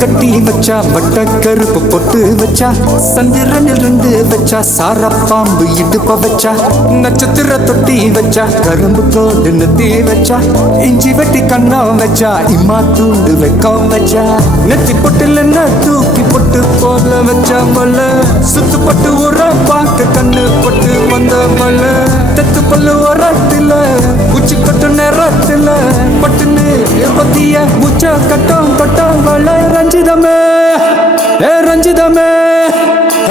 கட்டி வச்சா வட்ட கருப்பு பொட்டு வச்சா சந்திரனில் இருந்து வச்சா சார பாம்பு இடுப்ப வச்சா நட்சத்திர தொட்டி வச்சா கரும்பு கோடு நெத்தி வச்சா இஞ்சி வெட்டி கண்ணம் வச்சா இம்மா தூண்டு வெக்கம் வச்சா நெத்தி பொட்டுல தூக்கி பொட்டு போல வச்சா மல்ல சுத்து பட்டு ஒரு பாக்க கண்ணு பொட்டு வந்த மல்ல தெத்து பல்லு ஓரத்துல உச்சி கொட்டு நேரத்துல பட்டுன்னு பத்திய முச்ச கட்டம் கட்டம் வள ரஞ்சிதமே ஏ ரஞ்சிதமே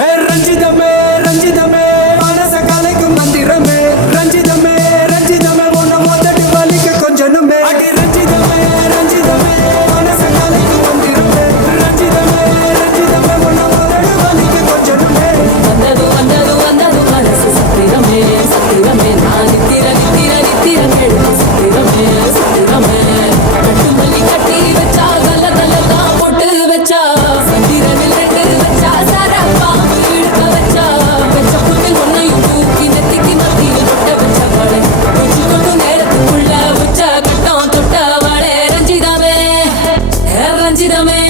ஏ ரஞ்சிதமே ரஞ்சிதமே மனச கலைக்கும் மந்திரமே ரஞ்சிதமே ரஞ்சிதமே ஒன்ன மொத்தடி வலிக்க கொஞ்சனுமே அடி ரஞ்சிதமே ரஞ்சிதமே மனச கலைக்கும் மந்திரமே ரஞ்சிதமே ரஞ்சிதமே ஒன்ன மொத்தடி வலிக்க கொஞ்சனுமே வந்தது வந்தது வந்தது மனசு சத்திரமே சத்திரமே நான் நித்திர நித்திர நித்திர கேடு சத்திரமே சத்திரமே கட்டு மல்லி கட்டி வச்சா கல்ல கல்ல தான் போட்டு வச்சா சந்திரனில் ரெண்டு வச்சா சாரா பாம்பு இழுக்க வச்சா வெச்ச புட்டில் ஒன்னையும் தூக்கி நெத்திக்கு மத்தியில் தொட்ட வச்ச வாழை வச்சு கொண்டு நேரத்துக்குள்ள வச்ச கட்டம் தொட்ட வாழை ரஞ்சிதமே ரஞ்சிதமே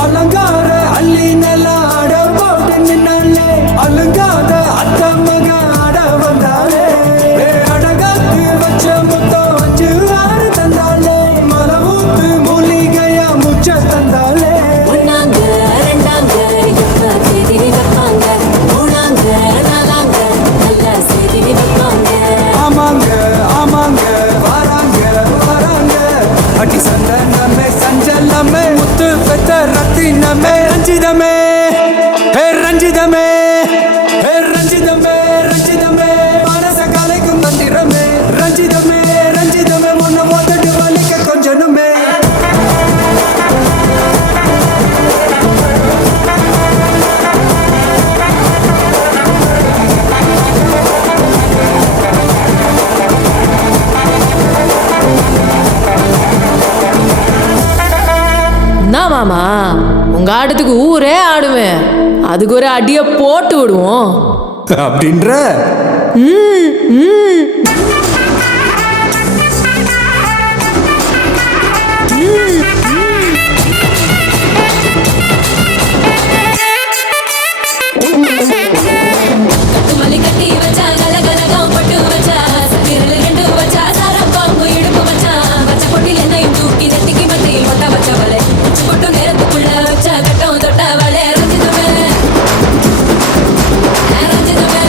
அலங்கார அள்ளி நல்ல ஆட போட்டு நின்னாலே அலங்காத அத்த மக ஆட வந்தாலே அடகாத்து வச்ச முத்தம் வச்சு ஆறு தந்தாலே மலமூத்து மூலிகையா முச்ச தந்தாலே ஒன்னாங்க ரெண்டாங்க எப்ப தேதி வைப்பாங்க மூணாங்க நாலாங்க நல்ல செய்தி வைப்பாங்க ஆமாங்க ஆமாங்க வராங்க வராங்க அடி சந்தனமே சஞ்சலமே முத்து பெத்த ரத்தினமே ரஞ்சிதமே ஹே ரஞ்சிதமே ஹே ரஞ்சிதமே ரஞ்சிதமே மனச கலைக்கும் மந்திரமே ரஞ்சிதமே ரஞ்சிதமே ஒன்ன மொத்தடி வலிக்க கொஞ்சனுமே என்ன மாமா உங்க ஆட்டத்துக்கு ஊரே ஆடுவேன் அதுக்கு ஒரு அடிய போட்டு விடுவோம் அப்படின்ற கட்டுமல்லி கட்டி வச்சா கலகலகம் பட்டு வச்சா சத்திரல ரெண்டு வச்சா சார பாம்பு இடுப்பு வச்சா வச்ச பொட்டில் என்னையும் தூக்கி நெத்திக்கு மத்தியில் கொட்ட வச்ச வலை உச்சி கொட்டு நேரத்துக்குள்ள வச்ச கட்டம் தொட்ட வலை ரஞ்சிதமே ரஞ்சிதமே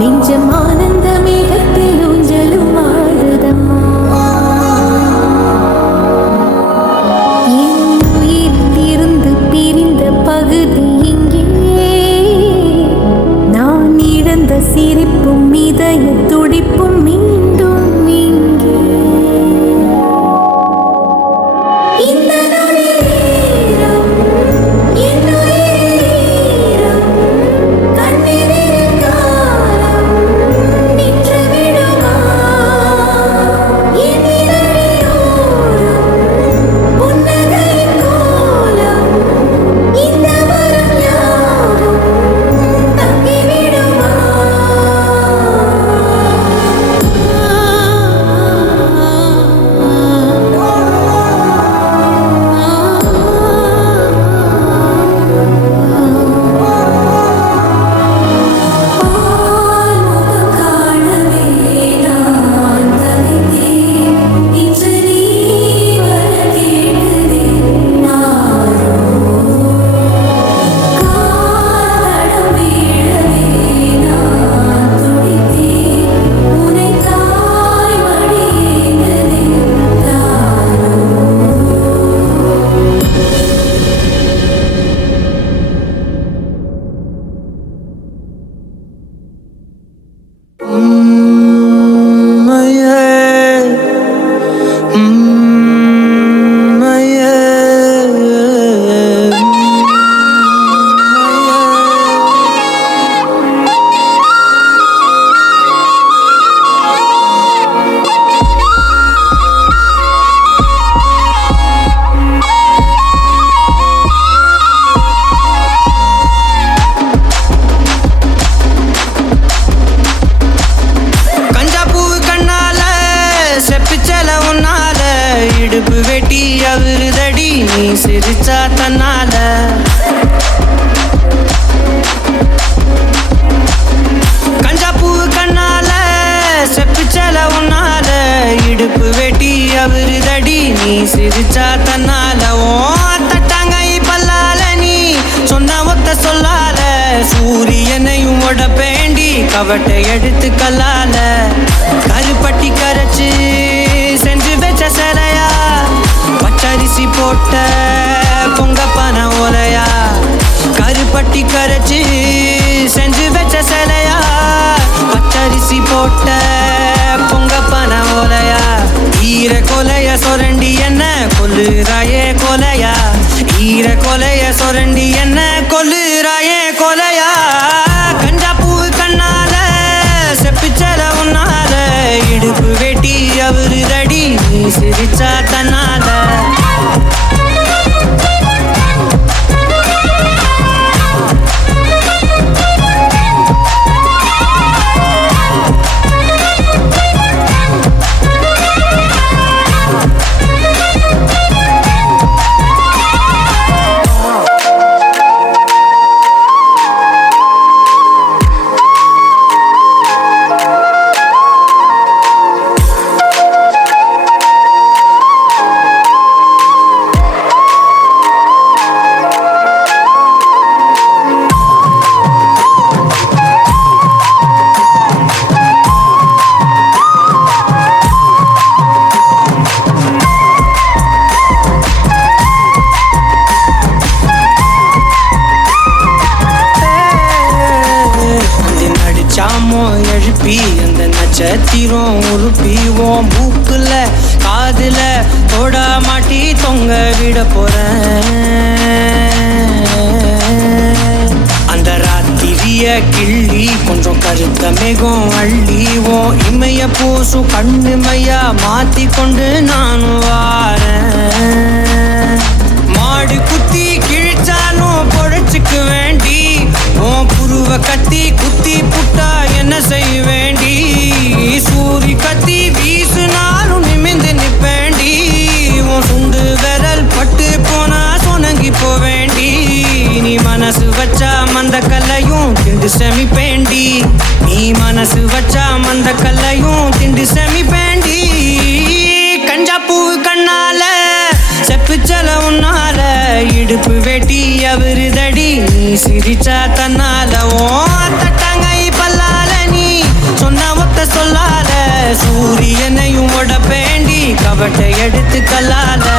நெஞ்சம் ஆனந்த மேகத்தில் ஊஞ்சலும் ஆடுதம்மா. என் உயிரிலிருந்து பிரிந்த பகுதி இங்கே, நான் இழந்த சிரிப்பும் இதய துடிப்பும் மீண்டும் இங்கே. இந்த நொடி நேரம் என் உயிரில் கண்ணீரில் காலம் நின்று விடுமா? என் இதழியோரம் புன்னகையின் கோலம் இந்த வரம் யாவும் தங்கிவிடுமா? இடுப்பு வெட்டி அவருதடி நீ சிரிச்சா தன்னால. கஞ்சாப்பூ கண்ணால செப்பிச்சல உன்னால. இடுப்பு வெட்டி அவருதடி நீ சிரிச்சா தன்னால. ஓ தட்டாங்கை பல்லால நீ சொன்ன ஒத்த சொல்லால. சூரியனையும் உடப்பேண்டி கவட்டை எடுத்து கல்லால. கருப்பட்டி கரைச்சு செஞ்சு வச்ச சிலையா, பச்சரிசி போட்ட பொங்கப்பான ஓலையா. கருப்பட்டி கரைச்சு செஞ்சு வச்ச சிலையா, பச்சரிசி போட்ட பொங்கப்பான ஓலையா. ஈர கொலைய சொரண்டி என்ன கொல்லுறாயே கொலையா. ஈர கொலைய சொரண்டி என்ன கொல்லுறாயே கொலையா. கஞ்சாப்பூ கண்ணால செப்பிச்சல உன்னால. இடுப்பு வெட்டி அவருதடி நீ சிரிச்சா தன்னால. எழுப்பி அந்த நட்சத்திரம் உருப்பிவோம் மூக்குல காதுல தோடா மாட்டி தொங்க விட போறேன். அந்த ராத்திரிய கிள்ளி கொஞ்சம் கருத்த மேகம் அள்ளிவோம். இமைய பூசும் கண்ணு மையா மாத்தி கொண்டு நானும் வாரேன். மாடு குத்தி கிழிச்சாலும் பொழைச்சுக்கு வேண்டி உன் புருவ கத்தி குத்தி புட்டா என்ன செய்ய வேண்டி. சூரி கத்தி வீசுனாலும் நிமிந்து நிப்பேண்டி. உன் சுண்டு விரல் பட்டு போனா சொனங்கி போவேண்டி. நீ மனசு வச்சா மந்த கல்லையும் திண்டு செமிப்பேண்டி. நீ மனசு வச்சா மந்த கல்லையும் திண்டு செமிப்பேண்டி. கஞ்சாப்பூ கண்ணால செப்புச்சல உன்னால. இடுப்பு வெட்டி அவருதடி நீ சிரிச்சா தன்னால. ஓ தட்டாங்கை பல்லால நீ இவட்ட எடுத்து கல்லால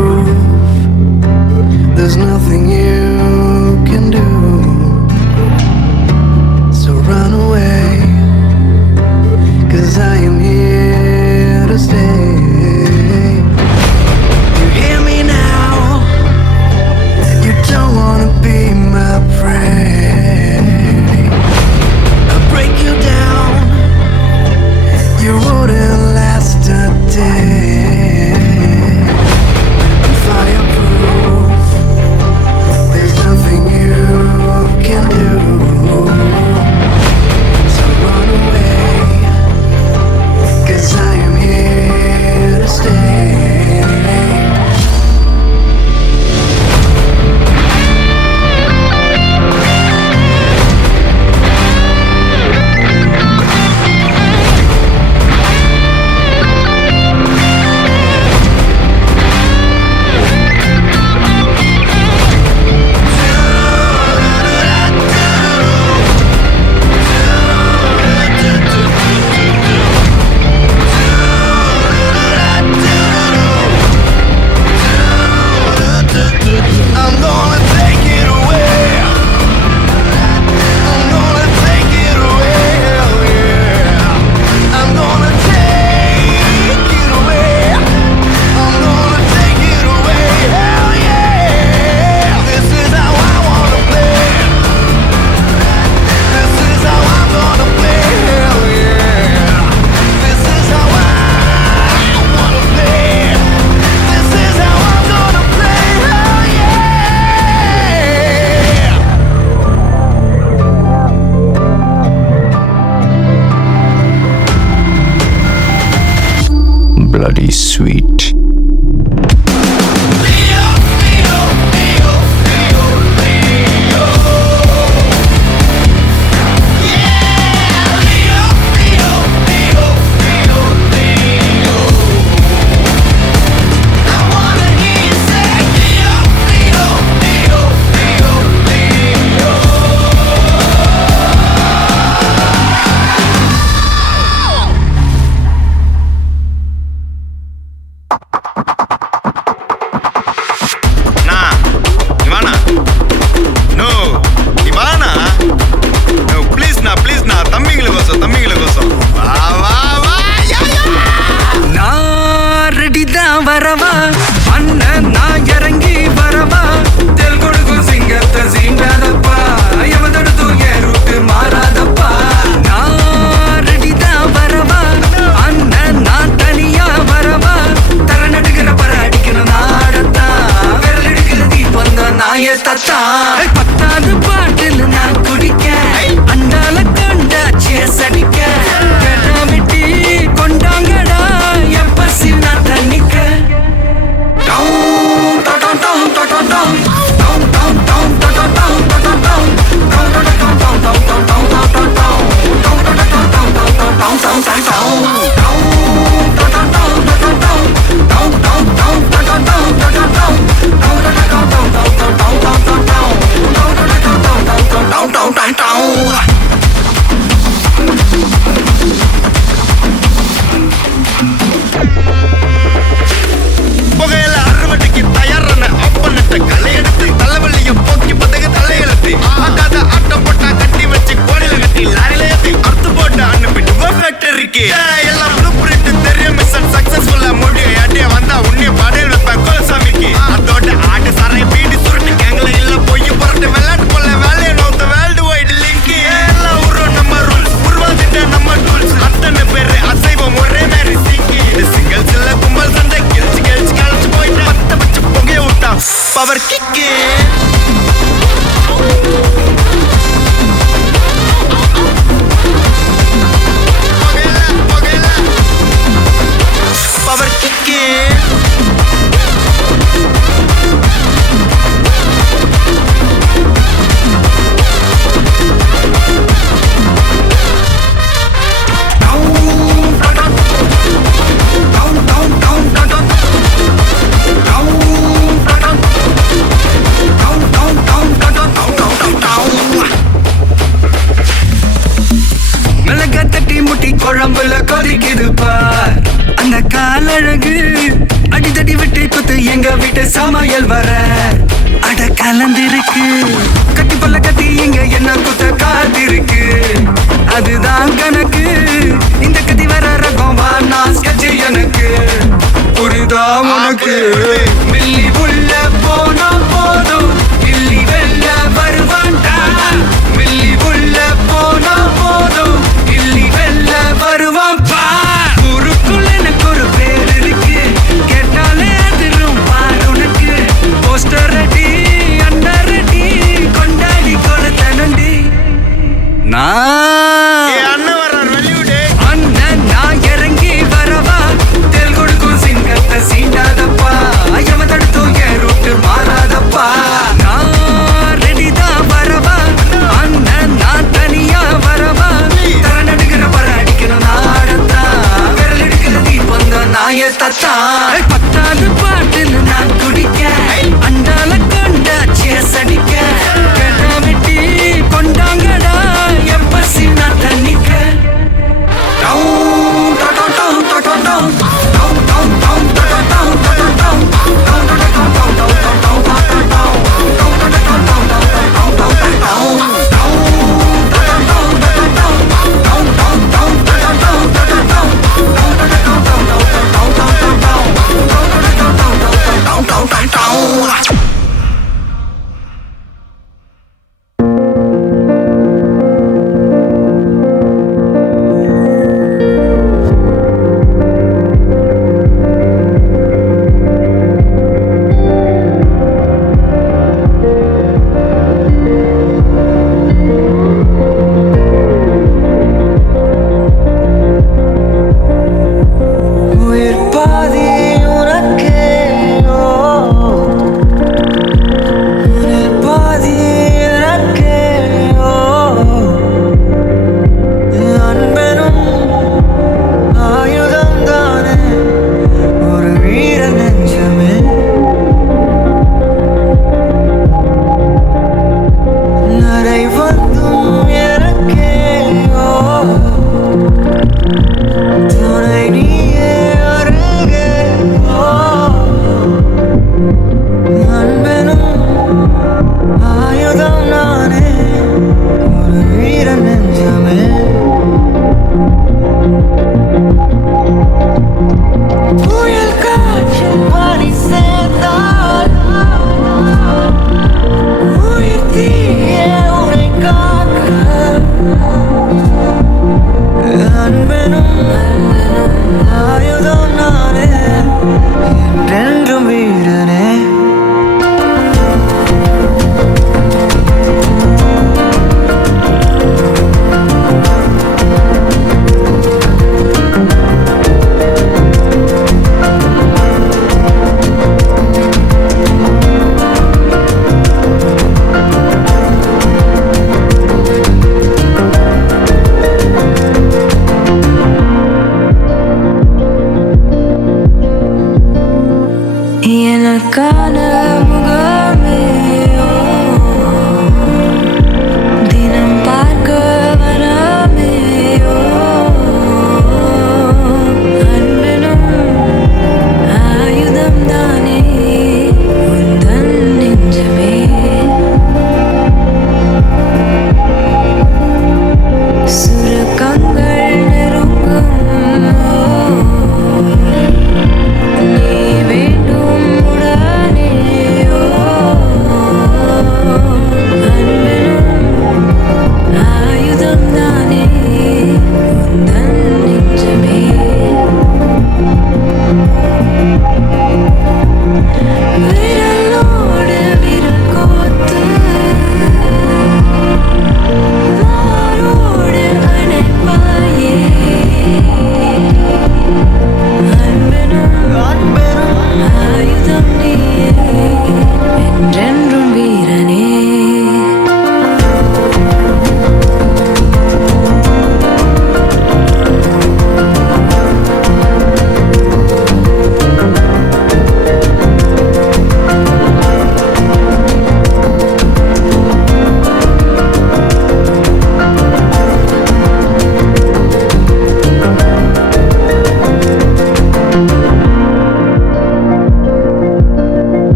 proof. There's nothing you can do. So run away, 'cause I am here to stay. You hear me now? You don't wanna be my prey. I'll break you down. You wouldn't last a day. I'm fireproof. There's nothing you can do. So run away, 'cause I am here to stay. I'm gonna take it away. I'm gonna take it away. Hell yeah. I'm gonna take it away. I'm gonna take it away. Hell yeah. This is how I wanna play. This is how I'm gonna play. Hell yeah. This is how I wanna play. This is how I'm gonna play. Hell yeah. Bloody sweet. நான் ready தான் வரவா அண்ணன் நான் இறங்கி வரவா தெல் கொடுக்கும் சிங்கத்தை சீண்டாதப்பா எவதடுத்தும் என் route மாறாதப்பா நான் ரெடி தான் வரவா அண்ணன் நான் தனியா வரவா தர நடுக்கிற பர அடிக்கணும் நாடத்தான் விரல் எடுக்கிற தீபம் தான் நாய தத்தா பத்தாவது பாட்டில் நான் குடிக்க அண்டால கொண்டாச்சிய சடிக்க கேட்டா விட்டி கொண்டாங்கடா என் பசி நான் தண்ணிக்க புகையில அறுவடைக்கு தயாரான அப்பனட்ட களை எடுத்து தலைவலியும் போக்கி பதகு தலையெழுத்து ஆட்டாத ஆட்டம் போட்டா கட்டி வச்சு கோடியில கட்டி லாரில ஏத்தி அறுத்து போட்டு அனுப்பிட்டு ஃபேக்டரிக்கு எல்லாம் ப்ளூ பிரிண்ட் தெரியும் மிஷன் சக்சஸ்ஃபுல்லா முடியும் அடிய வந்தா உன்னைய பாடையில் வைப்பேன் கோலசாமிக்கு அதோட ஆட்டு சாரை பீடி சுருட்டு கேங்கல இல்ல பொய் புரட்டு விளையாட்டு போல வேலையை நோத்த வேர்ல்டு வைடு லிங்க் எல்லாம் உருவம் நம்ம ரூல்ஸ் உருவாதிட்ட நம்ம டூல்ஸ் அத்தனை பேரு அசைவம் ஒரே மாதிரி சிங்கி இது சிங்கிள்ஸ் இல்ல கும்பல் சண்டை கிழிச்சு கிழிச்சு கழிச்சு போயிட்டு பத்த வச்சு புகைய விட்டா பவர் கிக்கு பவர் கிக்கு கேட்டு சமையல் வர அட கலந்திருக்கு கட்டி பல்ல கட்டி இங்க என்ன குத்த காத்திருக்கு அதுதான் கணக்கு இந்த கத்தி வர ரகம் வானா ஸ்கெட்ச் எனக்கு புரிதா உனக்கு மில்லி உள்ள போனா போதும் இல்லி வெல்ல வருவான்டா மில்லி உள்ள போனா போதும் இல்லி வெல்ல வருவான் பா ஊருக்குள்ள எனக்கு ஒரு பேர் இருக்கு கேட்டாலே அதிரும் பாரு உனக்கு போஸ்டர் ரெடி அண்டர் ரெடி கொண்டாடி கொடுத்தனண்டி அண்ணன் வர்றார் வெளியூடு அண்ணன் நான் இறங்கி வரவா தெல் கொடுக்கும் சிங்கத்தை சீண்டாதப்பா எவ தடுத்தும் என் ரூட்டு மாறாதப்பா நான் ரெடி தான் வரவா அண்ணன் நான் தனியா வரவா தர நடுக்கிற பர அடிக்கணும் நாடத்தா விரல் எடுக்கிற தீபம் தான் நாய தத்தா பத்தாவது பாட்டில் நான் குடிக்க அண்டால கண்டா சேஸ் அடிக்க கேட்டா வெட்டி கொண்டாங்கடா எப்பசி நான் தண்ணிக்க நீ வேண்டும் உடனே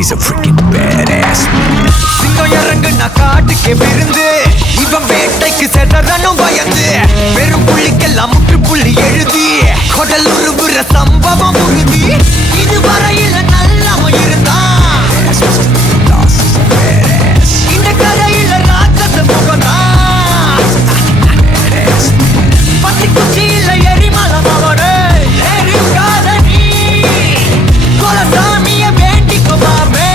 He's a freaking badass man. சிங்கம் இறங்குனா காட்டுக்கே விருந்து இவன் வேட்டைக்கு செதறனும் பயந்து பெரும் புள்ளிக்கெல்லாம் முற்றுப்புள்ளி எழுதி கொடல் உருவுற சம்பவம் உறுதி இதுவரையில நல்லவன் இருந்தான் இந்த கரையில ராட்சச முகம்தான் பத்தி குச்சியில எரிமலம் அவனே எரிக்காத நீ கொலசாமிய வேண்டிக்குமாமே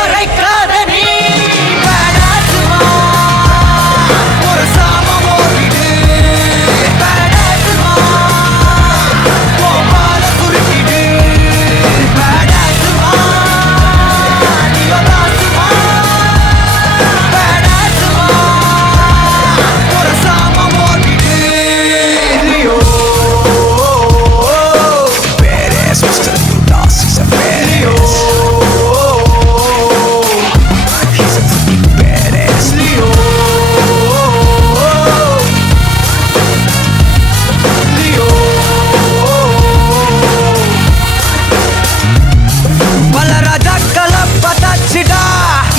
உரைக்காத நீ பேடாசுமா ஒரு சாமம் ஓடிடு பேடாசுமா கோபால குறுக்கிடு பேடாசுமா நியோதாசுமா பேடாசுமா ஒரு சாமம் ஓடிடு Leo Badass Mr. Leodas. He's a badass. He's a freaking badass. Leo, Leo. பல ராஜாக்களை பார்த்தாச்சுடா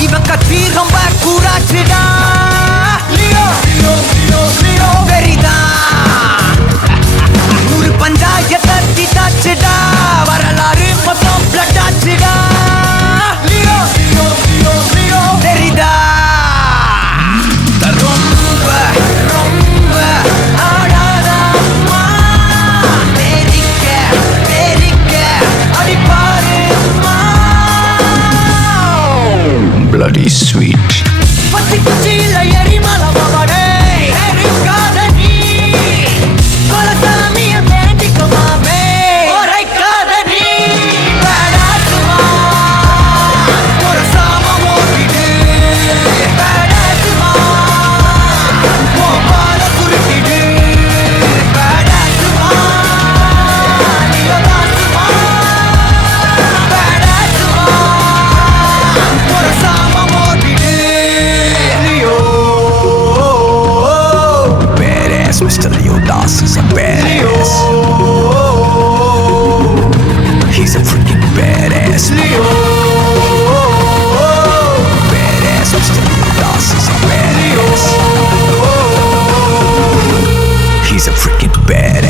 இவன் கத்தி ரொம்ப கூறாச்சுடா லியோ லியோ லியோ லியோ வெறிதான் ஒரு பஞ்சாயத்தை தீட்டாச்சுடா வரலாறு மொத்தம் பிளட் ஆச்சுடா லியோ லியோ லியோ லியோ வெறிதா ரொம்ப ரொம்ப ஆடாதம்மா தெரிக்க தெரிக்க அடிப்பாருமா Bloody sweet. பத்தி குச்சியில எரிமலம் அவனே எரிக்காத நீ கொலசாமிய வேண்டிக்குமாமே உரைக்காத நீ பேடாசுமா ஒரு சாமம் ஓடிடு பேடாசுமா கோபால குறுக்கிடு பேடாசுமா நியோதாசுமா பேடாசுமா ஒரு சாமம் ஓடிடு Leo Badass Mr. Leodas. He's a badass. He's a freaking badass. Leo Badass Mr. Leodas. He's a badass. He's a freaking badass.